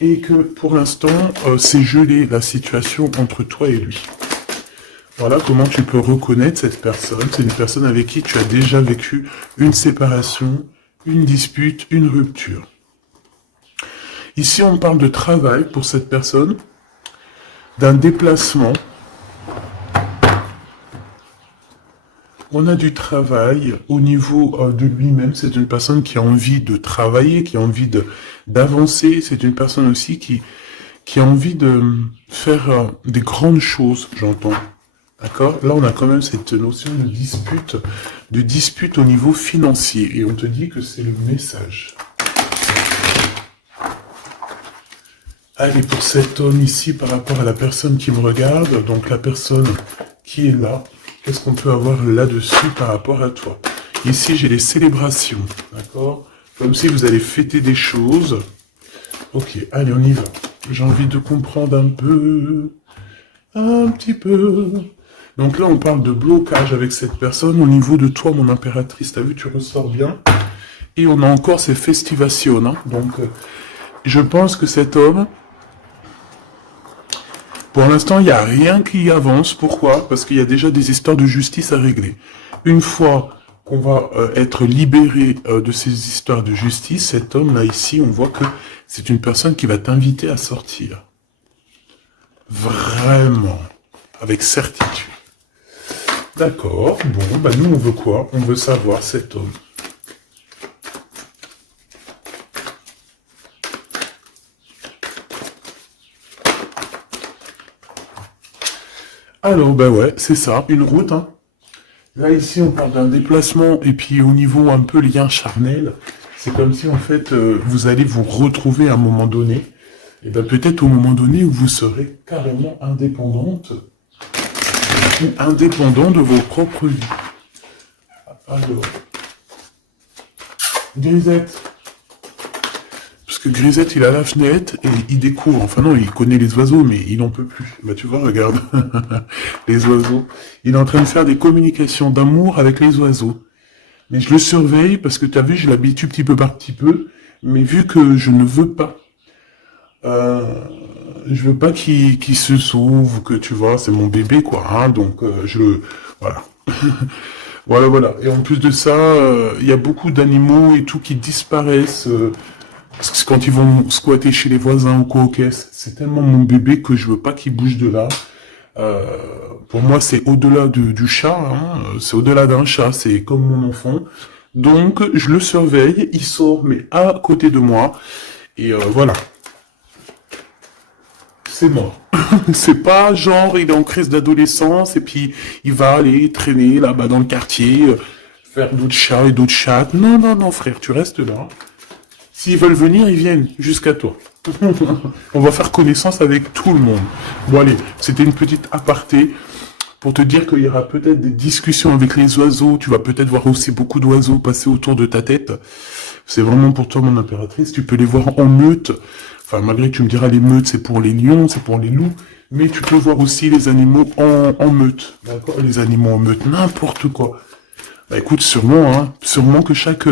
et que pour l'instant, c'est gelé la situation entre toi et lui. Voilà comment tu peux reconnaître cette personne. C'est une personne avec qui tu as déjà vécu une séparation, une dispute, une rupture. Ici, on parle de travail pour cette personne, d'un déplacement. On a du travail au niveau de lui-même. C'est une personne qui a envie de travailler, qui a envie d'avancer. C'est une personne aussi qui a envie de faire des grandes choses, j'entends. D'accord? Là, on a quand même cette notion de dispute au niveau financier. Et on te dit que c'est le message. Allez, pour cet homme ici, par rapport à la personne qui me regarde, donc la personne qui est là, qu'est-ce qu'on peut avoir là-dessus par rapport à toi? Ici, j'ai les célébrations, d'accord? Comme si vous allez fêter des choses. Ok, allez, on y va. J'ai envie de comprendre un petit peu. Donc là, on parle de blocage avec cette personne au niveau de toi, mon impératrice. T'as vu, tu ressors bien. Et on a encore ces festivations, hein. Donc, je pense que cet homme, pour l'instant, il n'y a rien qui avance. Pourquoi? Parce qu'il y a déjà des histoires de justice à régler. Une fois qu'on va être libéré de ces histoires de justice, cet homme-là ici, on voit que c'est une personne qui va t'inviter à sortir. Vraiment. Avec certitude. D'accord. Bon, bah nous, on veut quoi? On veut savoir cet homme. Alors, ben ouais, c'est ça, une route, hein. Là, ici, on parle d'un déplacement, et puis au niveau un peu lien charnel, c'est comme si, en fait, vous allez vous retrouver à un moment donné, et ben peut-être au moment donné où vous serez carrément indépendante, ou indépendant de vos propres vies. Alors, Grisette. Parce que Grisette, il a la fenêtre et il découvre. Enfin non, il connaît les oiseaux, mais il n'en peut plus. Bah tu vois, regarde. Les oiseaux. Il est en train de faire des communications d'amour avec les oiseaux. Mais je le surveille parce que tu as vu, je l'habitue petit peu par petit peu. Mais vu que je ne veux pas, euh, je veux pas qu'il se sauve, que tu vois, c'est mon bébé quoi. Hein, donc voilà. Voilà. Et en plus de ça, il y a beaucoup d'animaux et tout qui disparaissent. Parce que quand ils vont squatter chez les voisins ou quoi aux caisses, c'est tellement mon bébé que je veux pas qu'il bouge de là. Euh, pour moi, c'est au-delà du chat, hein, c'est au-delà d'un chat, c'est comme mon enfant. Donc, je le surveille, il sort, mais à côté de moi. Et voilà, c'est mort. C'est pas genre, il est en crise d'adolescence et puis il va aller traîner là-bas dans le quartier, faire d'autres chats et d'autres chattes. Non, frère, tu restes là. S'ils veulent venir, ils viennent jusqu'à toi. On va faire connaissance avec tout le monde. Bon allez, c'était une petite aparté pour te dire qu'il y aura peut-être des discussions avec les oiseaux. Tu vas peut-être voir aussi beaucoup d'oiseaux passer autour de ta tête. C'est vraiment pour toi, mon impératrice. Tu peux les voir en meute. Enfin, malgré que tu me diras, les meutes, c'est pour les lions, c'est pour les loups. Mais tu peux voir aussi les animaux en meute. D'accord? Les animaux en meute, n'importe quoi. Bah écoute, sûrement que chaque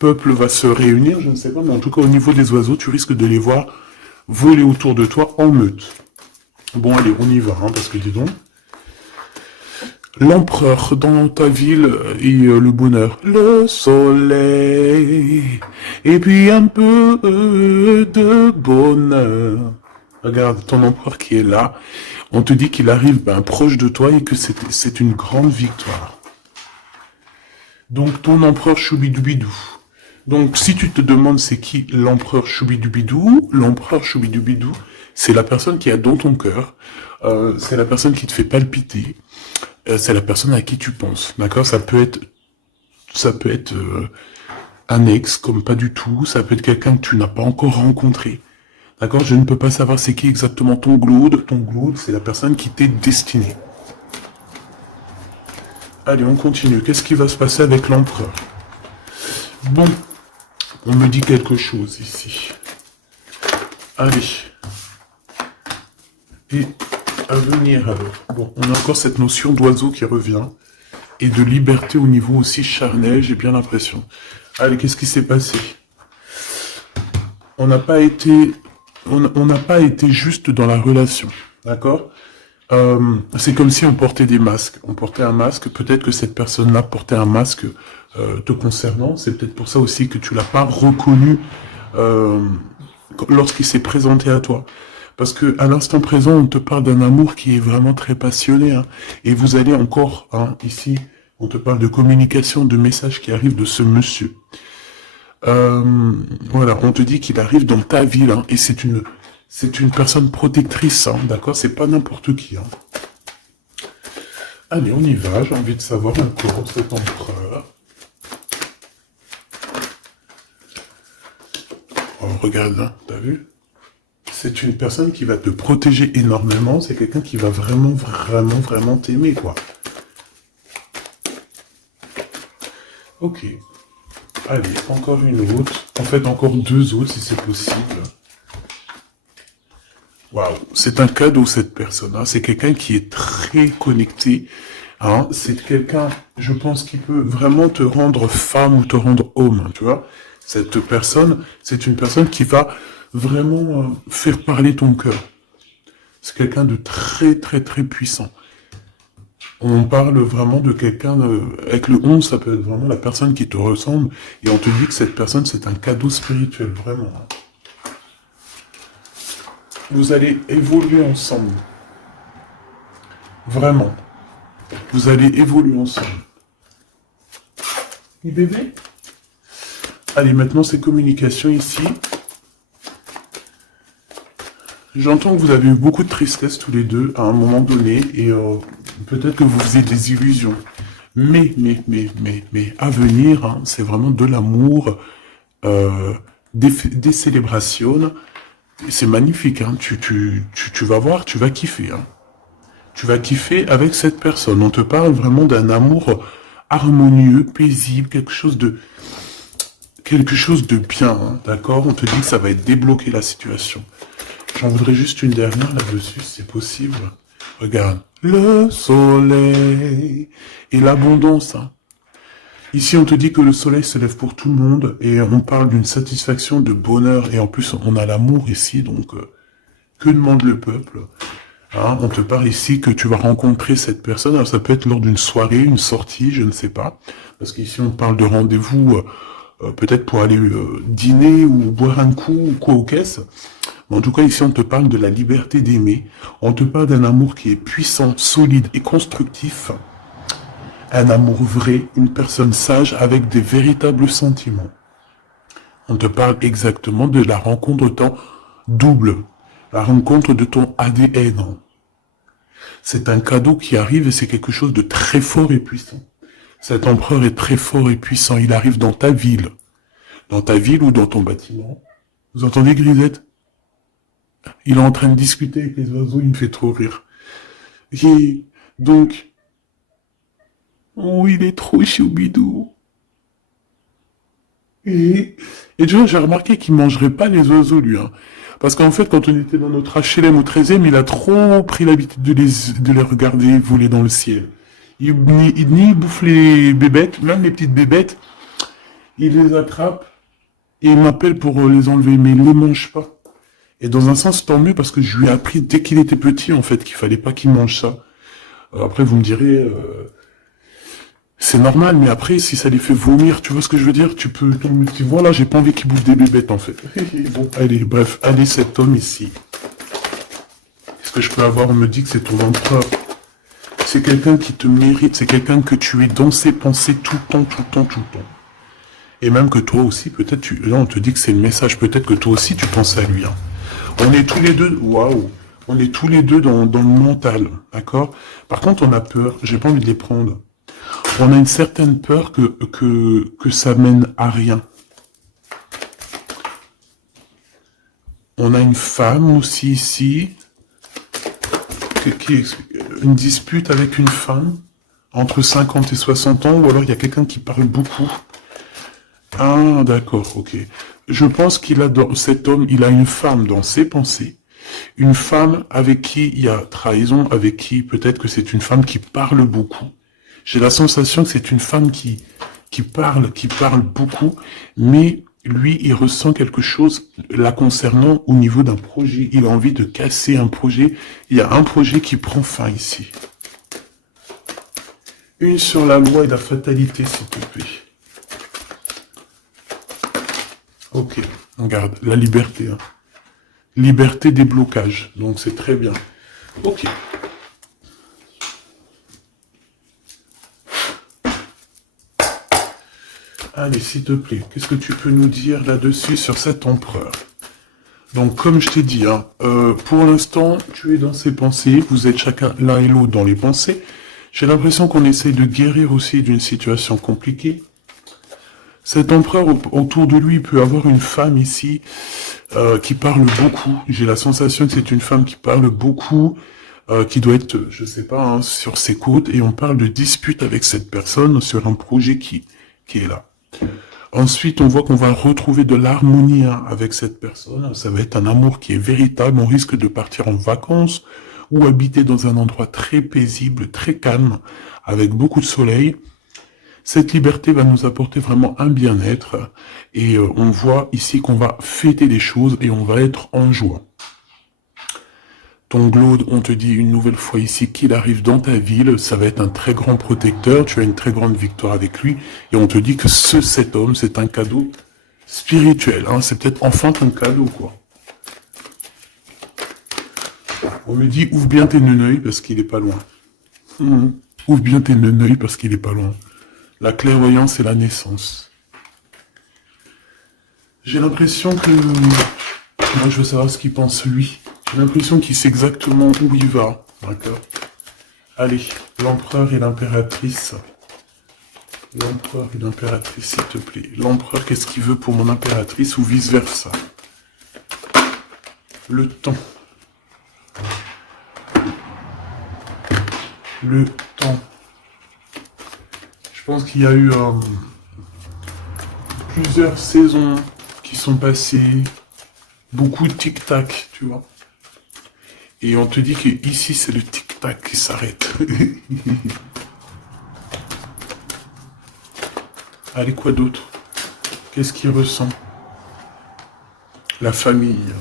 peuple va se réunir, je ne sais pas, mais en tout cas au niveau des oiseaux, tu risques de les voir voler autour de toi en meute. Bon allez, on y va, hein, parce que dis donc. L'empereur dans ta ville et le bonheur. Le soleil, et puis un peu de bonheur. Regarde ton empereur qui est là. On te dit qu'il arrive proche de toi et que c'est une grande victoire. Donc ton empereur Choubidoubidou. Donc si tu te demandes c'est qui l'empereur Choubidoubidou, c'est la personne qui est dans ton cœur, c'est la personne qui te fait palpiter, c'est la personne à qui tu penses, d'accord? Ça peut être un ex comme pas du tout, ça peut être quelqu'un que tu n'as pas encore rencontré, d'accord? Je ne peux pas savoir c'est qui exactement ton glaude, c'est la personne qui t'est destinée. Allez, on continue. Qu'est-ce qui va se passer avec l'empereur? Bon, on me dit quelque chose ici. Allez. Et à venir alors. Bon, on a encore cette notion d'oiseau qui revient. Et de liberté au niveau aussi charnel, j'ai bien l'impression. Allez, qu'est-ce qui s'est passé? On n'a pas été on n'a pas été juste dans la relation, d'accord? C'est comme si on portait des masques. On portait un masque, peut-être que cette personne-là portait un masque te concernant. C'est peut-être pour ça aussi que tu l'as pas reconnu euh, lorsqu'il s'est présenté à toi. Parce que à l'instant présent, on te parle d'un amour qui est vraiment très passionné. Hein, et vous allez encore, hein, ici, on te parle de communication, de messages qui arrivent de ce monsieur. Voilà, on te dit qu'il arrive dans ta ville, hein, et c'est une personne protectrice, hein, d'accord? C'est pas n'importe qui. Hein. Allez, on y va. J'ai envie de savoir encore cet empereur. Oh, regarde, hein, t'as vu? C'est une personne qui va te protéger énormément. C'est quelqu'un qui va vraiment, vraiment, vraiment t'aimer, quoi. Ok. Allez, encore une autre. En fait, encore deux autres, si c'est possible. Waouh, c'est un cadeau, cette personne. Hein. C'est quelqu'un qui est très connecté. Hein. C'est quelqu'un, je pense, qui peut vraiment te rendre femme ou te rendre homme. Hein, tu vois, cette personne, c'est une personne qui va vraiment faire parler ton cœur. C'est quelqu'un de très, très, très puissant. On parle vraiment de quelqu'un, avec le 11, ça peut être vraiment la personne qui te ressemble, et on te dit que cette personne, c'est un cadeau spirituel, vraiment. Vous allez évoluer ensemble. Vraiment. Vous allez évoluer ensemble. Et bébé? Allez, maintenant, c'est communication ici. J'entends que vous avez eu beaucoup de tristesse tous les deux à un moment donné, et peut-être que vous faisiez des illusions. Mais, à venir, hein, c'est vraiment de l'amour, des célébrations. C'est magnifique, hein. Tu vas voir, tu vas kiffer. Hein. Tu vas kiffer avec cette personne. On te parle vraiment d'un amour harmonieux, paisible, quelque chose de bien, hein, d'accord? On te dit que ça va être débloqué la situation. J'en voudrais juste une dernière là-dessus, si c'est possible. Regarde. Le soleil et l'abondance. Hein. Ici, on te dit que le soleil se lève pour tout le monde et on parle d'une satisfaction, de bonheur. Et en plus, on a l'amour ici, donc que demande le peuple? Hein, on te parle ici que tu vas rencontrer cette personne. Alors, ça peut être lors d'une soirée, une sortie, je ne sais pas. Parce qu'ici, on parle de rendez-vous peut-être pour aller dîner ou boire un coup ou quoi aux caisses. En tout cas, ici, on te parle de la liberté d'aimer. On te parle d'un amour qui est puissant, solide et constructif. Un amour vrai, une personne sage avec des véritables sentiments. On te parle exactement de la rencontre de ton double, la rencontre de ton ADN. C'est un cadeau qui arrive et c'est quelque chose de très fort et puissant. Cet empereur est très fort et puissant. Il arrive dans ta ville ou dans ton bâtiment. Vous entendez, Grisette? Il est en train de discuter avec les oiseaux, il me fait trop rire. Et donc, oh, il est trop choubidou. Et tu vois, j'ai remarqué qu'il mangerait pas les oiseaux, lui. Hein. Parce qu'en fait, quand on était dans notre HLM au 13e, il a trop pris l'habitude de les regarder voler dans le ciel. Il bouffe les bébêtes, même les petites bébêtes, il les attrape et il m'appelle pour les enlever, mais il ne les mange pas. Et dans un sens, tant mieux, parce que je lui ai appris dès qu'il était petit, en fait, qu'il fallait pas qu'il mange ça. Après, vous me direz, c'est normal, mais après, si ça les fait vomir, tu vois ce que je veux dire? Tu peux, voilà, j'ai pas envie qu'il bouffe des bébêtes, en fait. Bon, allez, bref, allez, cet homme ici. Qu'est-ce que je peux avoir? On me dit que c'est ton empereur. C'est quelqu'un qui te mérite, c'est quelqu'un que tu es dans ses pensées tout le temps, tout le temps, tout le temps. Et même que toi aussi, peut-être, là, on te dit que c'est le message, peut-être que toi aussi, tu penses à lui, hein. On est tous les deux, waouh, on est tous les deux dans le mental, d'accord? Par contre, on a peur, j'ai pas envie de les prendre. On a une certaine peur que ça mène à rien. On a une femme aussi ici, une dispute avec une femme, entre 50 et 60 ans, ou alors il y a quelqu'un qui parle beaucoup. Ah, d'accord, ok. Je pense qu'il a, cet homme, il a une femme dans ses pensées. Une femme avec qui il y a trahison, avec qui peut-être que c'est une femme qui parle beaucoup. J'ai la sensation que c'est une femme qui parle beaucoup, mais lui, il ressent quelque chose la concernant au niveau d'un projet. Il a envie de casser un projet. Il y a un projet qui prend fin ici. Une sur la loi et la fatalité, s'il te plaît. Ok, regarde, la liberté. Hein. Liberté des blocages, donc c'est très bien. Ok. Allez, s'il te plaît, qu'est-ce que tu peux nous dire là-dessus sur cet empereur? Donc, comme je t'ai dit, hein, pour l'instant, tu es dans ses pensées, vous êtes chacun l'un et l'autre dans les pensées. J'ai l'impression qu'on essaye de guérir aussi d'une situation compliquée. Cet empereur, autour de lui, peut avoir une femme ici qui parle beaucoup. J'ai la sensation que c'est une femme qui parle beaucoup, qui doit être, je sais pas, hein, sur ses côtes. Et on parle de dispute avec cette personne sur un projet qui est là. Ensuite, on voit qu'on va retrouver de l'harmonie hein, avec cette personne. Ça va être un amour qui est véritable. On risque de partir en vacances ou habiter dans un endroit très paisible, très calme, avec beaucoup de soleil. Cette liberté va nous apporter vraiment un bien-être et on voit ici qu'on va fêter des choses et on va être en joie. Ton Glaude, on te dit une nouvelle fois ici qu'il arrive dans ta ville, ça va être un très grand protecteur, tu as une très grande victoire avec lui et on te dit que cet homme, c'est un cadeau spirituel, hein, c'est peut-être enfin un cadeau quoi. On me dit ouvre bien tes neneuils parce qu'il est pas loin. Ouvre bien tes neneuils parce qu'il est pas loin. La clairvoyance et la naissance. J'ai l'impression que... Moi, je veux savoir ce qu'il pense, lui. J'ai l'impression qu'il sait exactement où il va. D'accord? Allez, l'empereur et l'impératrice. L'empereur et l'impératrice, s'il te plaît. L'empereur, qu'est-ce qu'il veut pour mon impératrice ou vice-versa? Le temps. Le temps. Je pense qu'il y a eu plusieurs saisons qui sont passées, beaucoup de tic-tac, tu vois. Et on te dit que ici c'est le tic-tac qui s'arrête. Allez, quoi d'autre? Qu'est-ce qu'il ressent? La famille.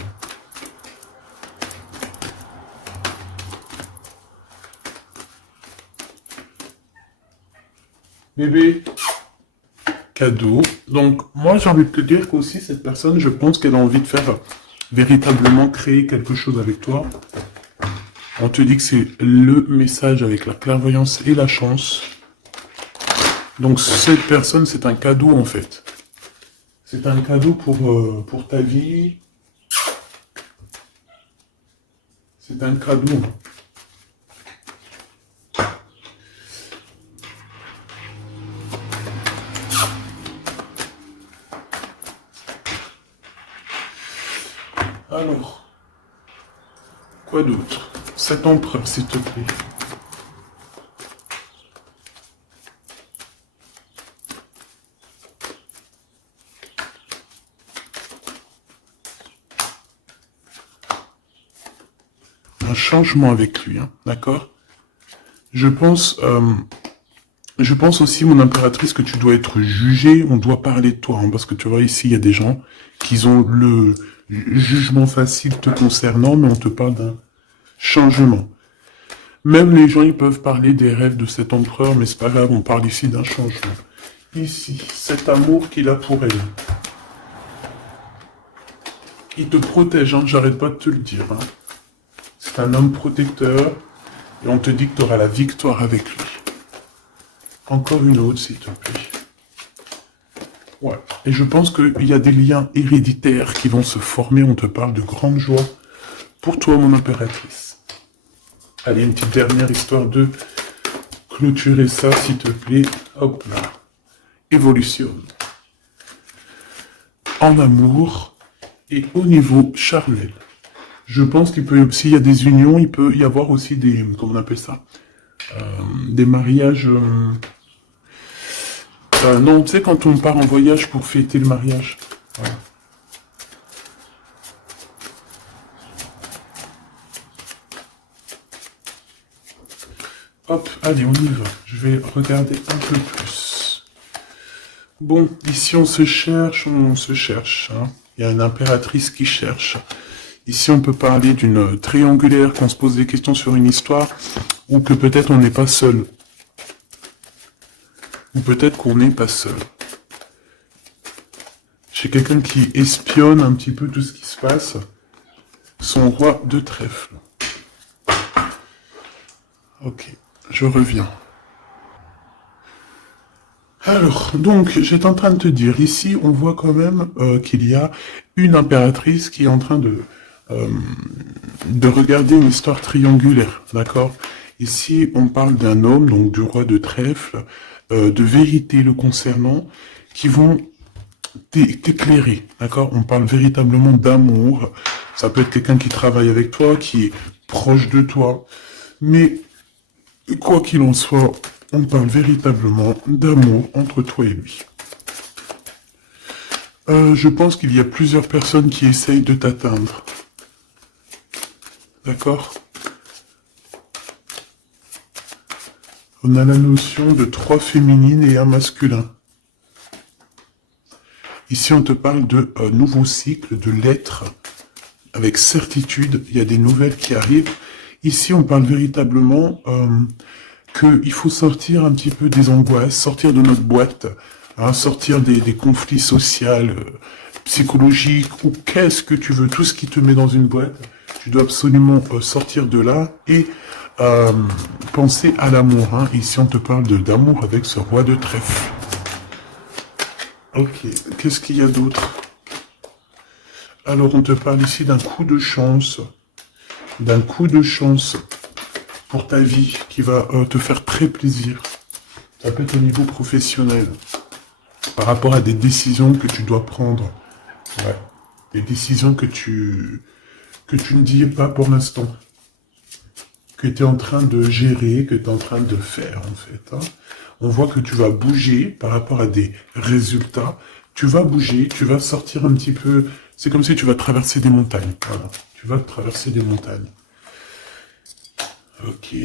Bébé. Cadeau. Donc, moi, j'ai envie de te dire qu'aussi, cette personne, je pense qu'elle a envie de faire véritablement créer quelque chose avec toi. On te dit que c'est le message avec la clairvoyance et la chance. Donc, cette personne, c'est un cadeau, en fait. C'est un cadeau pour ta vie. C'est un cadeau. Alors, quoi d'autre? Cet empereur, s'il te plaît. Un changement avec lui, hein, d'accord? Je pense aussi, mon impératrice, que tu dois être jugée, on doit parler de toi, hein, parce que tu vois, ici, il y a des gens qui ont le jugement facile te concernant, mais on te parle d'un changement. Même les gens, ils peuvent parler des rêves de cet empereur, mais c'est pas grave, on parle ici d'un changement. Ici, cet amour qu'il a pour elle. Il te protège, hein, j'arrête pas de te le dire. Hein. C'est un homme protecteur, et on te dit que tu auras la victoire avec lui. Encore une autre, s'il te plaît. Ouais. Et je pense qu'il y a des liens héréditaires qui vont se former. On te parle de grande joie pour toi, mon impératrice. Allez, une petite dernière histoire de clôturer ça, s'il te plaît. Hop là. Évolution. En amour et au niveau charnel. Je pense qu'il peut, s'il y a des unions, il peut y avoir aussi des, comment on appelle ça, des mariages... non, tu sais, quand on part en voyage pour fêter le mariage. Voilà. Hop, allez, on y va. Je vais regarder un peu plus. Bon, ici on se cherche, on se cherche. Hein. Il y a une impératrice qui cherche. Ici on peut parler d'une triangulaire, qu'on se pose des questions sur une histoire, ou que peut-être on n'est pas seul. Ou peut-être qu'on n'est pas seul. J'ai quelqu'un qui espionne un petit peu tout ce qui se passe. Son roi de trèfle. Ok, je reviens. Alors, donc, j'étais en train de te dire, ici, on voit quand même qu'il y a une impératrice qui est en train euh, de regarder une histoire triangulaire, d'accord? Ici, on parle d'un homme, donc du roi de trèfle, de vérité le concernant, qui vont t'éclairer, d'accord? On parle véritablement d'amour. Ça peut être quelqu'un qui travaille avec toi, qui est proche de toi, mais quoi qu'il en soit, on parle véritablement d'amour entre toi et lui. Je pense qu'il y a plusieurs personnes qui essayent de t'atteindre. D'accord? On a la notion de 3 féminines et un masculin. Ici, on te parle de nouveau cycle, de lettres. Avec certitude, il y a des nouvelles qui arrivent. Ici, on parle véritablement qu'il faut sortir un petit peu des angoisses, sortir de notre boîte, hein, sortir des conflits sociaux, psychologiques, ou qu'est-ce que tu veux, tout ce qui te met dans une boîte, tu dois absolument sortir de là et penser à l'amour. Hein. Ici, on te parle d'amour avec ce roi de trèfle. Ok, qu'est-ce qu'il y a d'autre? Alors, on te parle ici d'un coup de chance pour ta vie qui va te faire très plaisir. Ça peut être au niveau professionnel, par rapport à des décisions que tu dois prendre. Ouais. Des décisions que tu ne dis pas pour l'instant. Que tu es en train de gérer, que tu es en train de faire, en fait. Hein. On voit que tu vas bouger par rapport à des résultats. Tu vas bouger, tu vas sortir un petit peu. C'est comme si tu vas traverser des montagnes. Voilà. Tu vas traverser des montagnes. Ok.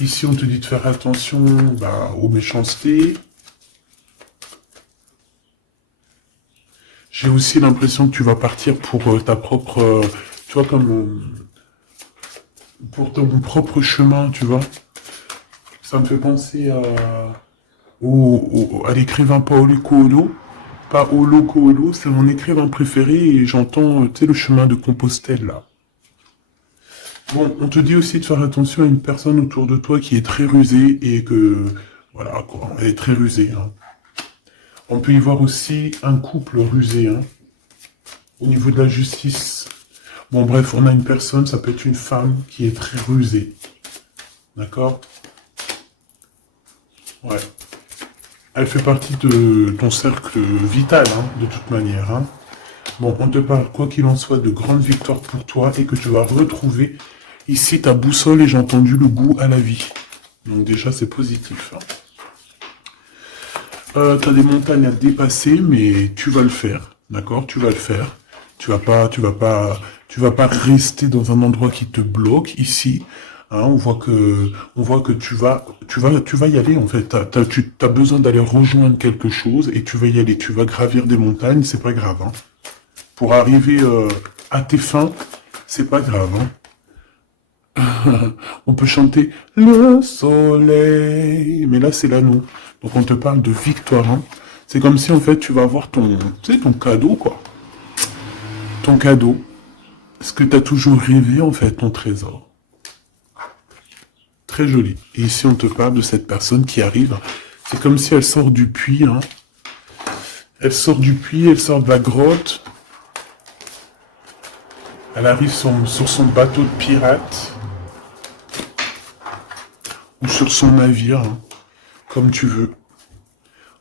Ici, on te dit de faire attention aux méchancetés. J'ai aussi l'impression que tu vas partir pour ta propre... tu vois, comme... pour ton propre chemin, tu vois. Ça me fait penser à l'écrivain Paolo Coelho. Paolo Coelho, c'est mon écrivain préféré et j'entends, tu sais, le chemin de Compostelle, là. Bon, on te dit aussi de faire attention à une personne autour de toi qui est très rusée et que, voilà, quoi, elle est très rusée. Hein. On peut y voir aussi un couple rusé, hein, au niveau de la justice. Bon, bref, on a une personne, ça peut être une femme qui est très rusée. D'accord? Ouais. Elle fait partie de ton cercle vital, hein, de toute manière. Hein. Bon, on te parle, quoi qu'il en soit, de grandes victoires pour toi et que tu vas retrouver ici ta boussole et j'ai entendu le goût à la vie. Donc déjà, c'est positif. Hein. Tu as des montagnes à dépasser, mais tu vas le faire. D'accord? Tu vas le faire. Tu vas pas rester dans un endroit qui te bloque ici. Hein, on voit que tu vas y aller en fait. Tu as besoin d'aller rejoindre quelque chose et tu vas y aller. Tu vas gravir des montagnes, c'est pas grave. Hein. Pour arriver à tes fins, c'est pas grave. Hein. On peut chanter le soleil, mais là c'est l'anneau. Donc on te parle de victoire. Hein. C'est comme si en fait tu vas avoir ton cadeau quoi. Ton cadeau. Ce que tu as toujours rêvé en fait, ton trésor. Très joli. Et ici on te parle de cette personne qui arrive. C'est comme si elle sort du puits. Hein. Elle sort du puits, elle sort de la grotte. Elle arrive sur son bateau de pirate. Ou sur son navire. Hein. Comme tu veux.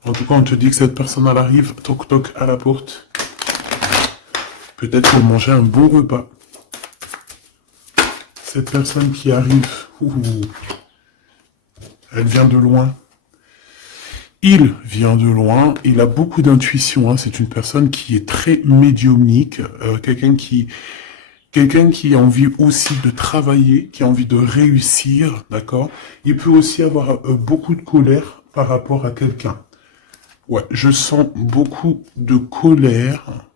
En tout cas, on te dit que cette personne, elle arrive, toc toc, à la porte. Peut-être pour manger un bon repas. Cette personne qui arrive, elle vient de loin. Il vient de loin, il a beaucoup d'intuition. Hein. C'est une personne qui est très médiumnique, quelqu'un qui a envie aussi de travailler, qui a envie de réussir, d'accord? Il peut aussi avoir beaucoup de colère par rapport à quelqu'un. Ouais, je sens beaucoup de colère.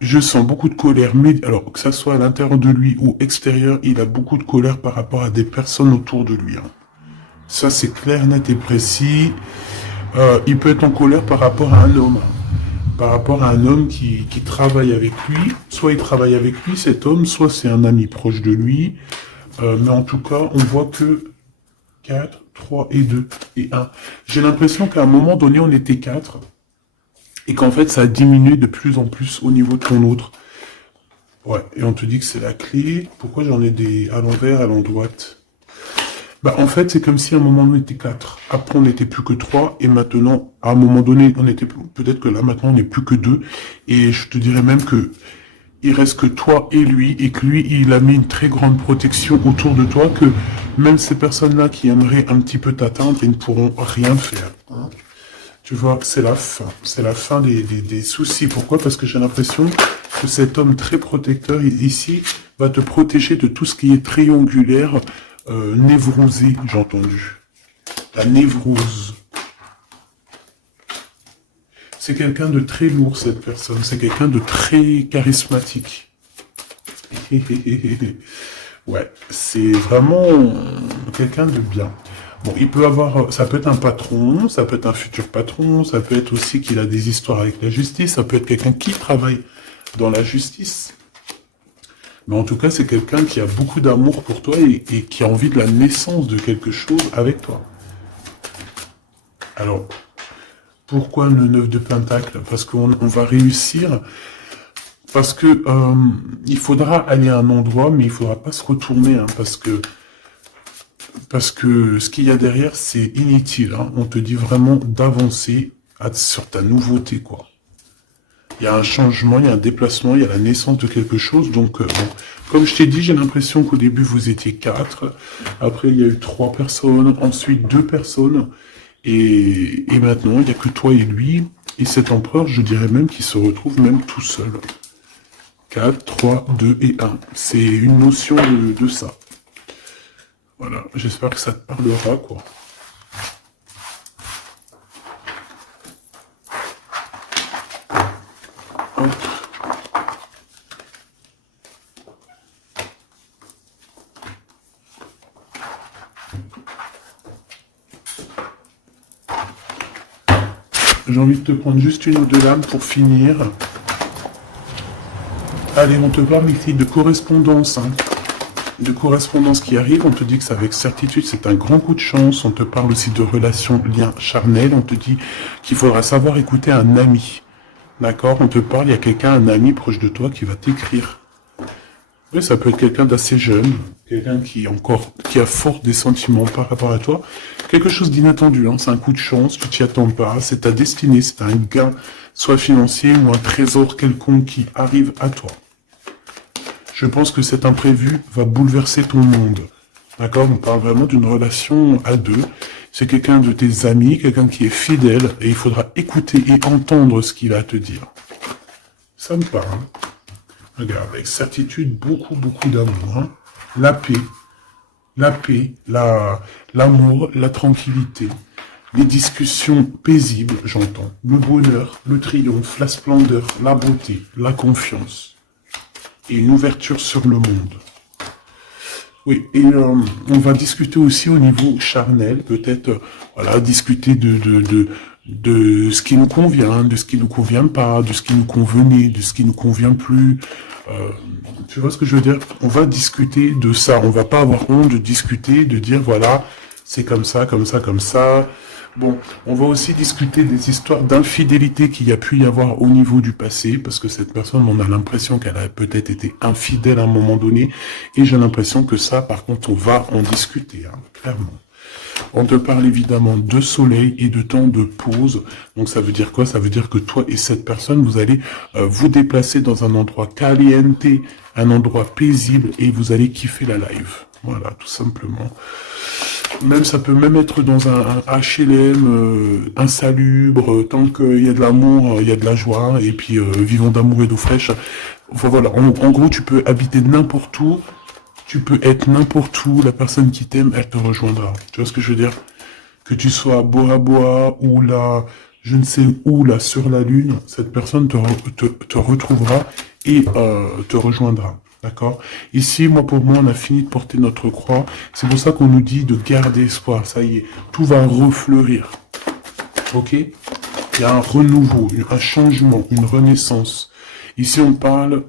Je sens beaucoup de colère, mais alors que ça soit à l'intérieur de lui ou extérieur, il a beaucoup de colère par rapport à des personnes autour de lui, hein. Ça, c'est clair, net et précis. Il peut être en colère par rapport à un homme, par rapport à un homme qui travaille avec lui. Soit il travaille avec lui, cet homme, soit c'est un ami proche de lui. Mais en tout cas, on voit que 4, 3 et 2 et 1. J'ai l'impression qu'à un moment donné, on était 4 et qu'en fait, ça a diminué de plus en plus au niveau de ton autre. Ouais, et on te dit que c'est la clé. Pourquoi j'en ai des à l'envers, à l'endroit? Bah, en fait, c'est comme si à un moment on était 4. Après, on n'était plus que 3. Et maintenant, à un moment donné, on était, peut-être que là, maintenant, on n'est plus que 2. Et je te dirais même que il reste que toi et lui. Et que lui, il a mis une très grande protection autour de toi. Que même ces personnes-là qui aimeraient un petit peu t'atteindre, ils ne pourront rien faire. Hein. Tu vois, c'est la fin. C'est la fin des soucis. Pourquoi? Parce que j'ai l'impression que cet homme très protecteur ici va te protéger de tout ce qui est triangulaire, névrosé, j'ai entendu. La névrose. C'est quelqu'un de très lourd, cette personne. C'est quelqu'un de très charismatique. Ouais, c'est vraiment quelqu'un de bien. Bon, il peut avoir, ça peut être un patron, ça peut être un futur patron, ça peut être aussi qu'il a des histoires avec la justice, ça peut être quelqu'un qui travaille dans la justice. Mais en tout cas, c'est quelqu'un qui a beaucoup d'amour pour toi et qui a envie de la naissance de quelque chose avec toi. Alors, pourquoi le 9 de Pentacle? Parce qu'on va réussir, parce que il faudra aller à un endroit, mais il faudra pas se retourner, hein, parce que ce qu'il y a derrière, c'est inutile, hein. On te dit vraiment d'avancer sur ta nouveauté, quoi. Il y a un changement, il y a un déplacement, il y a la naissance de quelque chose. Donc, bon, comme je t'ai dit, j'ai l'impression qu'au début, vous étiez 4. Après, il y a eu 3 personnes. Ensuite, 2 personnes. Et maintenant, il n'y a que toi et lui. Et cet empereur, je dirais même qu'il se retrouve même tout seul. 4, 3, 2 et 1. C'est une notion de ça. Voilà, j'espère que ça te parlera, quoi. Hop. J'ai envie de te prendre juste une ou deux lames pour finir. Allez, on te parle ici de correspondance, hein. De correspondance qui arrive, on te dit que c'est avec certitude, c'est un grand coup de chance. On te parle aussi de relations, liens charnels. On te dit qu'il faudra savoir écouter un ami. D'accord? On te parle, il y a quelqu'un, un ami proche de toi qui va t'écrire. Oui, ça peut être quelqu'un d'assez jeune, quelqu'un qui a fort des sentiments par rapport à toi. Quelque chose d'inattendu, hein. C'est un coup de chance, tu t'y attends pas, c'est ta destinée, c'est un gain, soit financier ou un trésor quelconque qui arrive à toi. Je pense que cet imprévu va bouleverser ton monde. D'accord? On parle vraiment d'une relation à deux. C'est quelqu'un de tes amis, quelqu'un qui est fidèle, et il faudra écouter et entendre ce qu'il a à te dire. Ça me parle. Regarde, avec certitude, beaucoup, beaucoup d'amour. Hein. La paix, l'amour, la tranquillité. Les discussions paisibles, j'entends. Le bonheur, le triomphe, la splendeur, la beauté, la confiance. Et une ouverture sur le monde. Oui, et on va discuter aussi au niveau charnel, peut-être, voilà, discuter de ce qui nous convient, de ce qui nous convient pas, de ce qui nous convenait, de ce qui nous convient plus. Tu vois ce que je veux dire? On va discuter de ça. On va pas avoir honte de discuter, de dire voilà, c'est comme ça, comme ça, comme ça. Bon, on va aussi discuter des histoires d'infidélité qu'il y a pu y avoir au niveau du passé, parce que cette personne, on a l'impression qu'elle a peut-être été infidèle à un moment donné, et j'ai l'impression que ça, par contre, on va en discuter, hein, clairement. On te parle évidemment de soleil et de temps de pause. Donc ça veut dire quoi? Ça veut dire que toi et cette personne, vous allez vous déplacer dans un endroit caliente, un endroit paisible, et vous allez kiffer la live. Voilà, tout simplement. Même ça peut même être dans un HLM insalubre, tant qu'il y a de l'amour, il y a de la joie, et puis vivons d'amour et d'eau fraîche. Enfin, voilà, en gros, tu peux habiter n'importe où, tu peux être n'importe où, la personne qui t'aime, elle te rejoindra. Tu vois ce que je veux dire? Que tu sois à Bora Bora ou là, je ne sais où, là, sur la Lune, cette personne te retrouvera et te rejoindra. D'accord? Ici, pour moi, on a fini de porter notre croix. C'est pour ça qu'on nous dit de garder espoir. Ça y est, tout va refleurir. Ok? Il y a un renouveau, un changement, une renaissance. Ici, on parle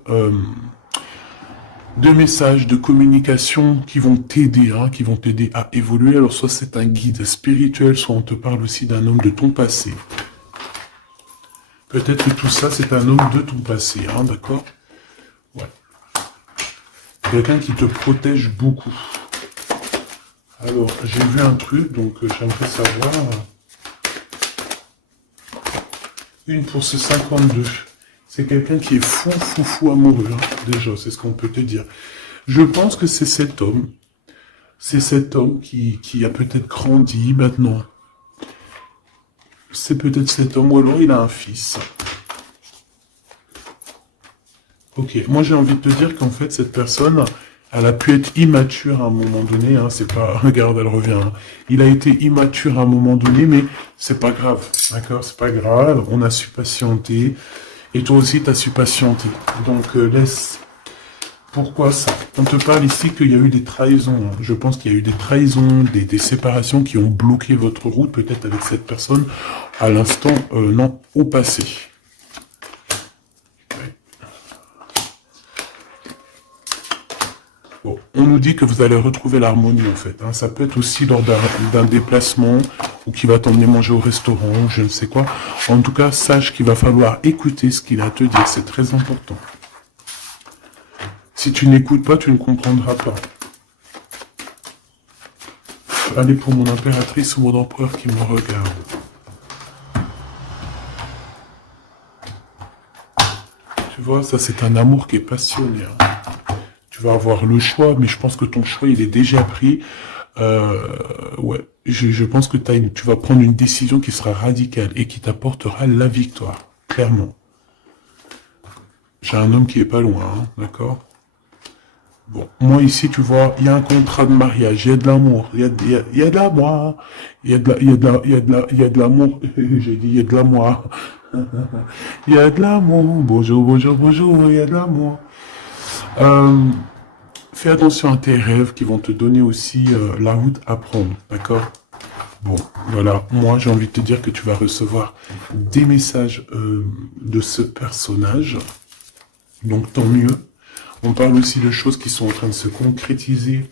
de messages, de communication qui vont t'aider, qui vont t'aider à évoluer. Alors, soit c'est un guide spirituel, soit on te parle aussi d'un homme de ton passé. Peut-être que tout ça, c'est un homme de ton passé, d'accord? Ouais. Quelqu'un qui te protège beaucoup. Alors, j'ai vu un truc, donc j'aimerais savoir. Une pour ce 52. C'est quelqu'un qui est fou amoureux, déjà, c'est ce qu'on peut te dire. Je pense que c'est cet homme. C'est cet homme qui a peut-être grandi maintenant. C'est peut-être cet homme, ou alors il a un fils. Ok, moi j'ai envie de te dire qu'en fait, cette personne, elle a pu être immature à un moment donné, c'est pas... Regarde, elle revient. Il a été immature à un moment donné, mais c'est pas grave, d'accord? C'est pas grave, on a su patienter, et toi aussi, tu as su patienter. Donc, laisse... Pourquoi ça? On te parle ici qu'il y a eu des trahisons. Je pense qu'il y a eu des trahisons, des séparations qui ont bloqué votre route, peut-être avec cette personne, à l'instant, non, au passé. Bon, on nous dit que vous allez retrouver l'harmonie, en fait. Ça peut être aussi lors d'un déplacement, ou qui va t'emmener manger au restaurant, ou je ne sais quoi. En tout cas, sache qu'il va falloir écouter ce qu'il a à te dire. C'est très important. Si tu n'écoutes pas, tu ne comprendras pas. Allez pour mon impératrice ou mon empereur qui me regarde. Tu vois, ça c'est un amour qui est passionné. Tu vas avoir le choix, mais je pense que ton choix, il est déjà pris. Ouais, je pense que tu vas prendre une décision qui sera radicale et qui t'apportera la victoire, clairement. J'ai un homme qui est pas loin, d'accord? Bon, moi ici, tu vois, il y a un contrat de mariage, il y a de l'amour, il y a de l'amour, il y a de l'amour, j'ai dit il y a de l'amour, il y a de l'amour, bonjour, il y a de l'amour. Fais attention à tes rêves qui vont te donner aussi la route à prendre, d'accord? Bon, voilà, moi j'ai envie de te dire que tu vas recevoir des messages de ce personnage, donc tant mieux. On parle aussi de choses qui sont en train de se concrétiser.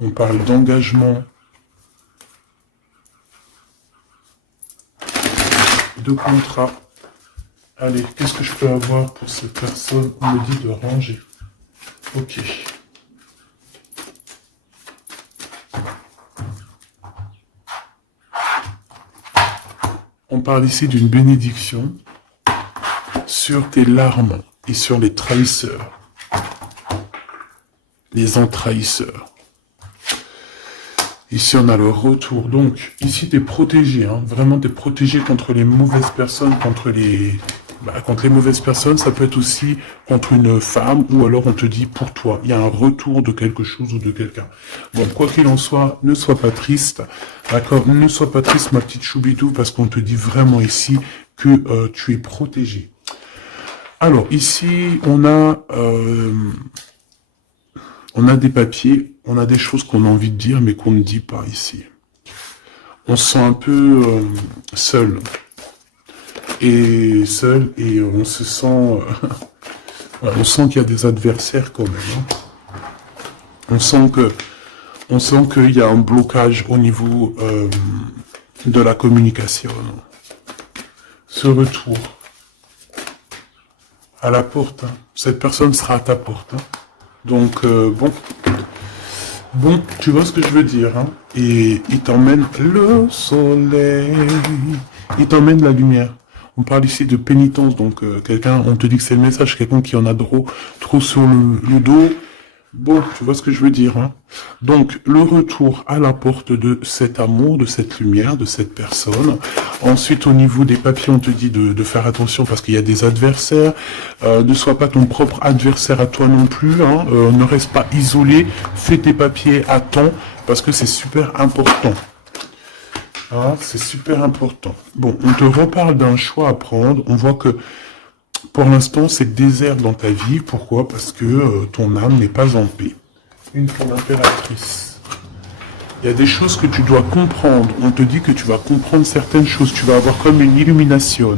On parle d'engagement, de contrat. Allez, qu'est-ce que je peux avoir pour cette personne? On me dit de ranger. Ok. On parle ici d'une bénédiction sur tes larmes et sur les trahisseurs, les entrahisseurs. Ici, on a le retour. Donc, ici, tu es protégé. Vraiment, tu es protégé contre les mauvaises personnes, contre les mauvaises personnes. Ça peut être aussi contre une femme, ou alors on te dit pour toi. Il y a un retour de quelque chose ou de quelqu'un. Bon, quoi qu'il en soit, ne sois pas triste. D'accord? Ne sois pas triste, ma petite choubidou, parce qu'on te dit vraiment ici que tu es protégé. Alors, ici, on a des papiers, on a des choses qu'on a envie de dire, mais qu'on ne dit pas ici. On se sent un peu seul. Et on se sent... on sent qu'il y a des adversaires quand même. On sent qu'il y a un blocage au niveau de la communication. Ce retour à la porte. Cette personne sera à ta porte. Donc, bon, tu vois ce que je veux dire. Et il t'emmène le soleil. Il t'emmène la lumière. On parle ici de pénitence. Donc, quelqu'un, on te dit que c'est le message. Quelqu'un qui en a trop sur le dos. Bon, tu vois ce que je veux dire. Donc, le retour à la porte de cet amour, de cette lumière, de cette personne. Ensuite, au niveau des papiers, on te dit de faire attention parce qu'il y a des adversaires. Ne sois pas ton propre adversaire à toi non plus. Ne reste pas isolé. Fais tes papiers à temps. parce que c'est super important. Ah, c'est super important. Bon, on te reparle d'un choix à prendre. On voit que pour l'instant, c'est désert dans ta vie. Pourquoi? Parce que ton âme n'est pas en paix. Une femme impératrice. Il y a des choses que tu dois comprendre. On te dit que tu vas comprendre certaines choses. Tu vas avoir comme une illumination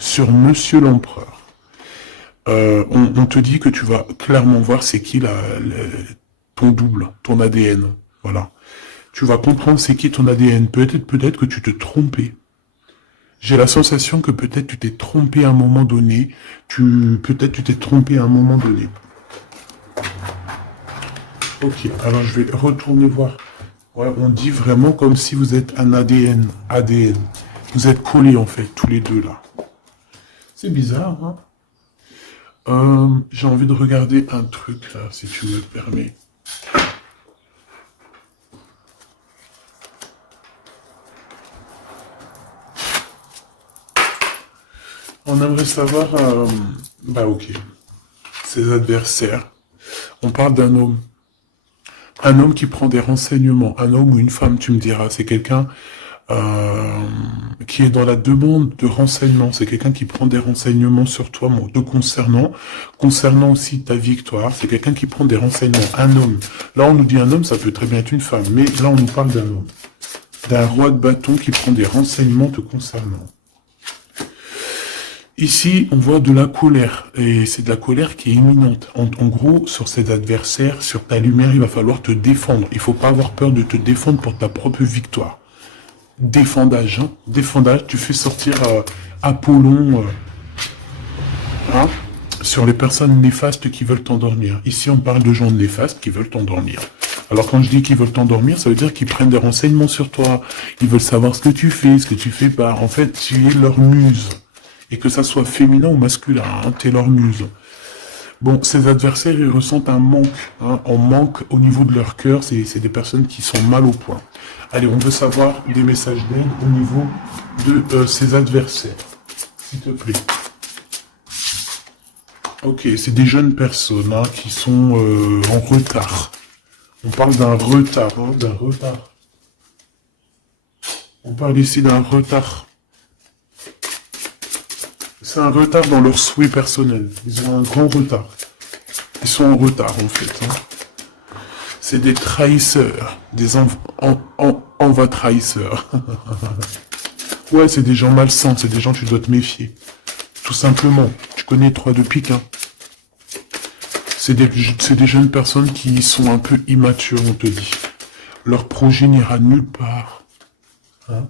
sur Monsieur l'Empereur. On te dit que tu vas clairement voir c'est qui ton double, ton ADN. Voilà. Tu vas comprendre c'est qui ton ADN. Peut-être que tu te trompais. J'ai la sensation que peut-être tu t'es trompé à un moment donné. Peut-être tu t'es trompé à un moment donné. Ok, alors je vais retourner voir. Ouais, on dit vraiment comme si vous êtes un ADN. ADN. Vous êtes collés en fait, tous les deux là. C'est bizarre, hein? J'ai envie de regarder un truc là, si tu me le permets. On aimerait savoir, bah ok, ses adversaires. On parle d'un homme. Un homme qui prend des renseignements. Un homme ou une femme, tu me diras. C'est quelqu'un qui est dans la demande de renseignements. C'est quelqu'un qui prend des renseignements sur toi, te concernant aussi ta victoire. C'est quelqu'un qui prend des renseignements. Un homme. Là, on nous dit un homme, ça peut très bien être une femme. Mais là, on nous parle d'un homme. D'un roi de bâton qui prend des renseignements te concernant. Ici, on voit de la colère, et c'est de la colère qui est imminente. En gros, sur ses adversaires, sur ta lumière, il va falloir te défendre. Il faut pas avoir peur de te défendre pour ta propre victoire. Défendage, hein. Défendage, tu fais sortir Apollon hein, sur les personnes néfastes qui veulent t'endormir. Ici, on parle de gens néfastes qui veulent t'endormir. Alors quand je dis qu'ils veulent t'endormir, ça veut dire qu'ils prennent des renseignements sur toi. Ils veulent savoir ce que tu fais pas. En fait, tu es leur muse. Et que ça soit féminin ou masculin, hein, t'es leur muse. Bon, ces adversaires, ils ressentent un manque, hein, un manque au niveau de leur cœur, c'est des personnes qui sont mal au point. Allez, on veut savoir des messages d'aide au niveau de ces adversaires, s'il te plaît. Ok, c'est des jeunes personnes hein, qui sont en retard. On parle d'un retard, hein, d'un retard. On parle ici d'un retard. C'est un retard dans leurs souhaits personnels. Ils ont un grand retard. Ils sont en retard, en fait. Hein. C'est des trahisseurs. Des enva-trahisseurs. Ouais, c'est des gens malsains. C'est des gens tu dois te méfier. Tout simplement. Tu connais 3 de pique. Hein. C'est des jeunes personnes qui sont un peu immatures, on te dit. Leur projet n'ira nulle part. Hein.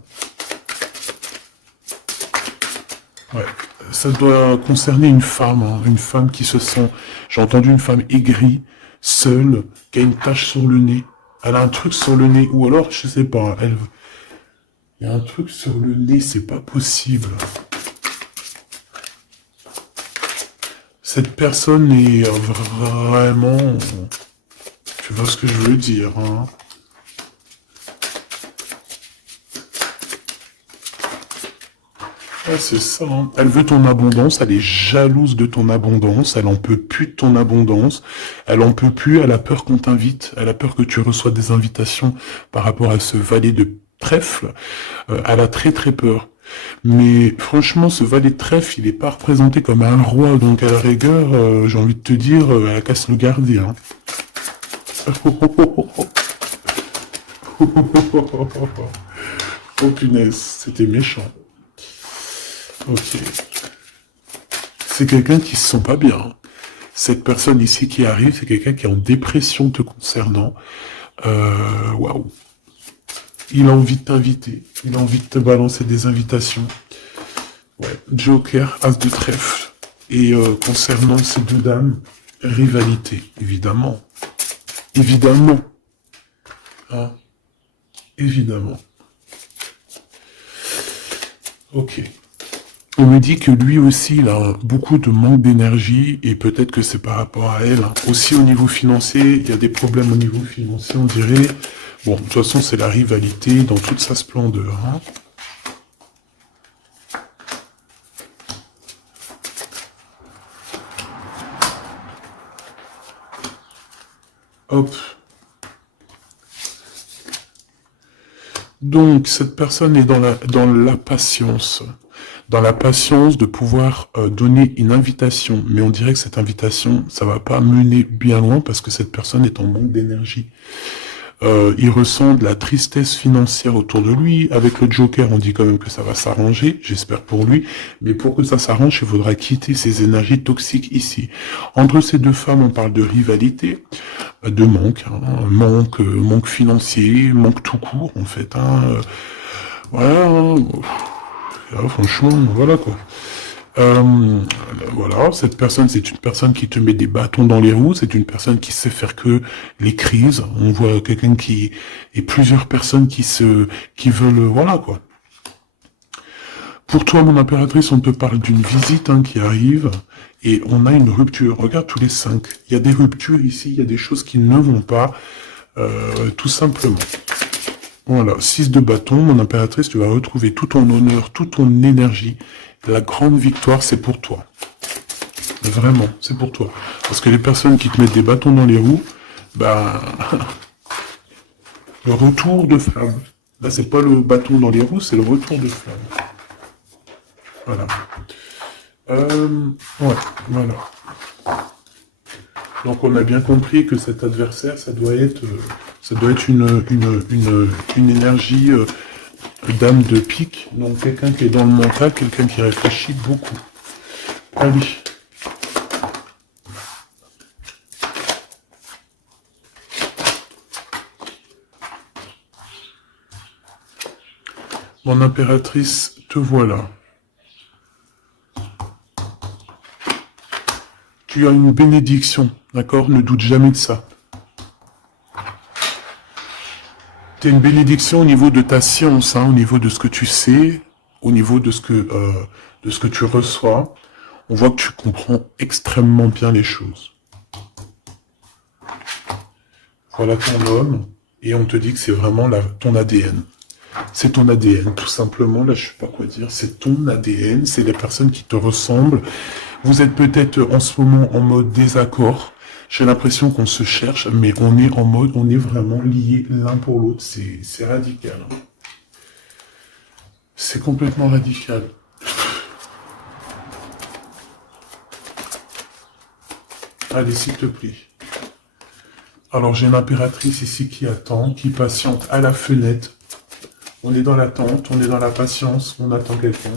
Ouais. Ça doit concerner une femme, hein, une femme qui se sent, j'ai entendu une femme aigrie, seule, qui a une tache sur le nez. Elle a un truc sur le nez, ou alors, je sais pas, il y a un truc sur le nez, c'est pas possible. Cette personne est vraiment, tu vois ce que je veux dire, hein. Ouais, c'est ça. Hein. Elle veut ton abondance, elle est jalouse de ton abondance, elle en peut plus de ton abondance, elle en peut plus, elle a peur qu'on t'invite, elle a peur que tu reçoives des invitations par rapport à ce valet de trèfle. Elle a très très peur. Mais franchement, ce valet de trèfle, il est pas représenté comme un roi, donc à la rigueur, j'ai envie de te dire, elle casse le gardien. Oh punaise, c'était méchant. Ok. C'est quelqu'un qui se sent pas bien. Cette personne ici qui arrive, c'est quelqu'un qui est en dépression te concernant. Waouh. Il a envie de t'inviter. Il a envie de te balancer des invitations. Ouais. Joker, As de trèfle. Et concernant ces deux dames, rivalité, évidemment. Évidemment. Hein. Évidemment. Ok. On me dit que lui aussi, il a beaucoup de manque d'énergie et peut-être que c'est par rapport à elle. Hein. Aussi au niveau financier, il y a des problèmes au niveau financier, on dirait. Bon, de toute façon, c'est la rivalité dans toute sa splendeur. Hein. Hop. Donc, cette personne est dans la patience. Dans la patience de pouvoir donner une invitation. Mais on dirait que cette invitation, ça va pas mener bien loin parce que cette personne est en manque d'énergie. Il ressent de la tristesse financière autour de lui. Avec le Joker, on dit quand même que ça va s'arranger, j'espère pour lui. Mais pour que ça s'arrange, il faudra quitter ces énergies toxiques ici. Entre ces deux femmes, on parle de rivalité, de manque, hein, manque financier, manque tout court, en fait. Hein, voilà, hein, franchement, voilà quoi. Voilà, cette personne, c'est une personne qui te met des bâtons dans les roues, c'est une personne qui sait faire que les crises. On voit quelqu'un et plusieurs personnes qui veulent, voilà quoi. Pour toi, mon impératrice, on te parle d'une visite hein, qui arrive et on a une rupture. Regarde tous les 5. Il y a des ruptures ici, il y a des choses qui ne vont pas, tout simplement. Voilà, 6 de bâton, mon impératrice, tu vas retrouver tout ton honneur, toute ton énergie. La grande victoire, c'est pour toi. Vraiment, c'est pour toi. Parce que les personnes qui te mettent des bâtons dans les roues, bah, le retour de flamme. Là, c'est pas le bâton dans les roues, c'est le retour de flamme. Voilà. Ouais, voilà. Donc, on a bien compris que cet adversaire, ça doit être une énergie dame de pique. Donc, quelqu'un qui est dans le mental, quelqu'un qui réfléchit beaucoup. Allez. Mon impératrice, te voilà. Tu as une bénédiction, d'accord? Ne doute jamais de ça. Tu as une bénédiction au niveau de ta science, hein, au niveau de ce que tu sais, au niveau de ce que tu reçois. On voit que tu comprends extrêmement bien les choses. Voilà ton homme, et on te dit que c'est vraiment ton ADN. C'est ton ADN, tout simplement, là je sais pas quoi dire, c'est ton ADN, c'est les personnes qui te ressemblent. Vous êtes peut-être en ce moment en mode désaccord, j'ai l'impression qu'on se cherche, mais on est en mode, on est vraiment liés l'un pour l'autre, c'est radical. Hein. C'est complètement radical. Allez, s'il te plaît. Alors j'ai une impératrice ici qui attend, qui patiente à la fenêtre. On est dans l'attente, on est dans la patience, on attend quelqu'un.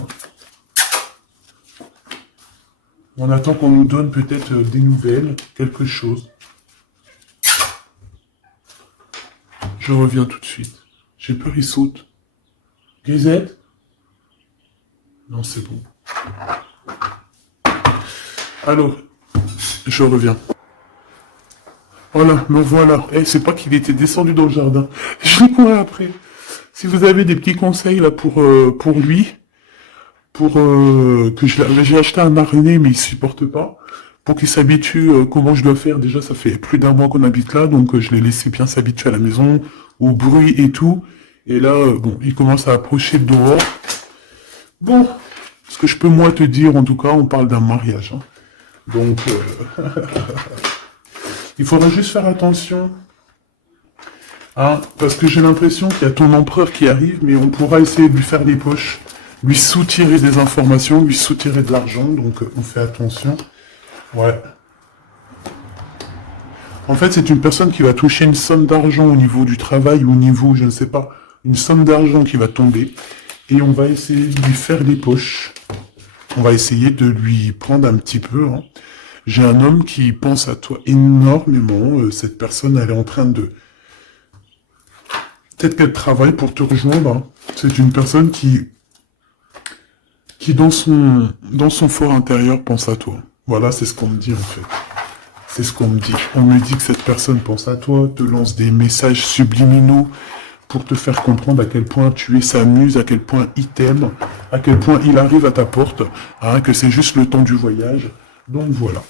On attend qu'on nous donne peut-être des nouvelles, quelque chose. Je reviens tout de suite. J'ai peur, il saute. Grisette? Non, c'est bon. Alors, je reviens. Voilà, me voilà. Eh, c'est pas qu'il était descendu dans le jardin. Je l'ai couru après. Si vous avez des petits conseils là pour lui, que j'ai acheté un araignée mais il supporte pas, pour qu'il s'habitue comment je dois faire. Déjà ça fait plus d'1 mois qu'on habite là, donc je l'ai laissé bien s'habituer à la maison, au bruit et tout. Et là, bon, il commence à approcher de dehors. Bon, ce que je peux moi te dire, en tout cas, on parle d'un mariage. Hein. Donc, il faudra juste faire attention. Hein, parce que j'ai l'impression qu'il y a ton empereur qui arrive, mais on pourra essayer de lui faire des poches, lui soutirer des informations, lui soutirer de l'argent, donc on fait attention. Ouais. En fait, c'est une personne qui va toucher une somme d'argent au niveau du travail, ou au niveau, je ne sais pas, une somme d'argent qui va tomber, et on va essayer de lui faire des poches. On va essayer de lui prendre un petit peu. Hein. J'ai un homme qui pense à toi énormément, cette personne, elle est en train de... Peut-être qu'elle travaille pour te rejoindre. Hein. C'est une personne qui dans son fort intérieur pense à toi. Voilà, c'est ce qu'on me dit en fait. C'est ce qu'on me dit. On me dit que cette personne pense à toi, te lance des messages subliminaux pour te faire comprendre à quel point tu es sa muse, à quel point il t'aime, à quel point il arrive à ta porte, hein, que c'est juste le temps du voyage. Donc voilà.